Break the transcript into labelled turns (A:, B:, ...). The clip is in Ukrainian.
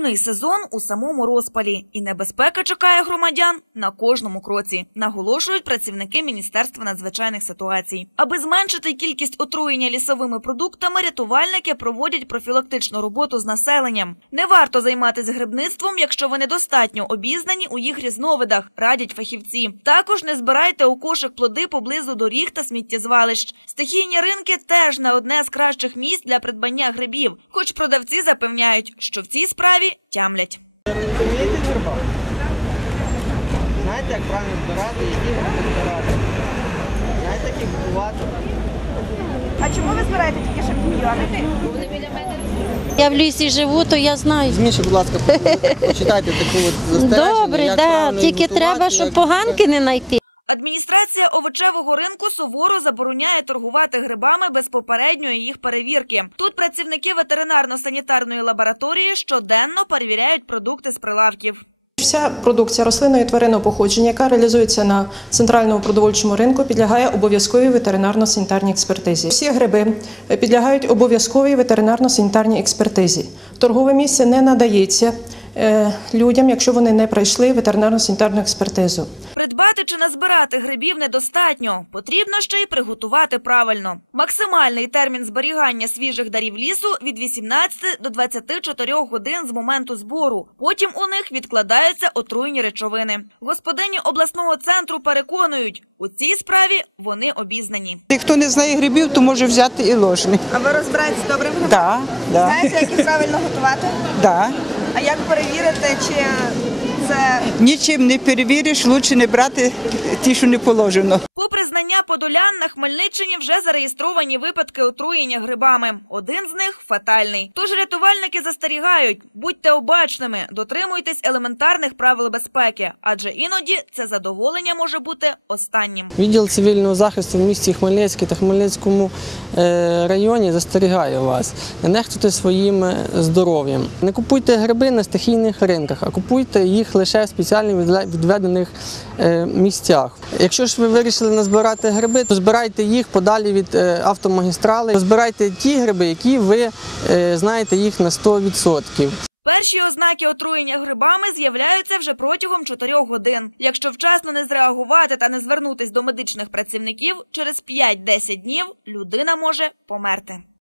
A: грибний сезон у самому розпалі, і небезпека чекає громадян на кожному кроці, наголошують працівники Міністерства надзвичайних ситуацій. Аби зменшити кількість отруєння лісовими продуктами, рятувальники проводять профілактичну роботу з населенням. Не варто займатися грибництвом, якщо ви недостатньо обізнані у їх різновидах, радять фахівці. Також не збирайте у кошик плоди поблизу доріг та сміттєзвалищ. Стихійні ринки теж не одне з кращих місць для придбання грибів, хоч продавці запевняють, що в цій справі тямлять.
B: Розумієте гриба? Знаєте, як правильно збирати, які гриби збирати? Знаєте, як їх купувати?
C: А чому ви збираєте тільки шампіньйони?
D: Я в лісі живу, то я знаю.
B: Візьміть, будь ласка, почитайте таку от застереження,
D: Добре,
B: як
D: да.
B: правильно
D: Тільки
B: їх готувати,
D: треба, щоб
B: як-
D: поганки не знайти.
A: Адміністрація овочевого ринку суворо забороняє торгувати грибами без попередньої їх перевірки. Тут працівники ветеринарно-санітарної лабораторії щоденно перевіряють продукти з прилавків.
E: Вся продукція рослинного і тваринного походження, яка реалізується на центральному продовольчому ринку, підлягає обов'язковій ветеринарно-санітарній експертизі. Всі гриби підлягають обов'язковій ветеринарно-санітарній експертизі. Торгове місце не надається людям, якщо вони не пройшли ветеринарно-санітарну експертизу.
A: Придбати чи назбирати грибів недостатньо. Потрібно ще й приготувати правильно. Максимальний термін зберігання свіжих дарів лісу від 18 до 24 годин з моменту збору. Потім у них відкладаються отруйні речовини. Господині обласного центру переконують, у цій справі вони обізнані.
F: Хто не знає грибів, то може взяти і ложний.
C: А ви розбираєтесь добре в грибах?
F: Так, так.
C: Знаєте, як їх правильно готувати?
F: Так.
C: А як перевірити, чи це...
F: Нічим не перевіриш, краще не брати ті, що не положено.
A: Попри знання подолян, на Хмельниччині вже зареєстровані випадки отруєння грибами. Один з них фатальний. Тож рятувальники застерігають, будьте обачними, дотримуйтесь елементарних правил безпеки, адже іноді це задоволення може бути останнім.
G: Відділ цивільного захисту в місті Хмельницький та Хмельницькому районі застерігає вас не нехтуйте своїм здоров'ям. Не купуйте гриби на стихійних ринках, а купуйте їх лише в спеціально відведених місцях. Якщо ж ви вирішили назбирати гриби, то збирайте їх подалі від автомагістрали. Збирайте ті гриби, які ви знаєте їх на 100%.
A: Перші ознаки отруєння грибами з'являються вже протягом 4 годин. Якщо вчасно не зреагувати та не звернутись до медичних працівників, через 5-10 днів людина може померти.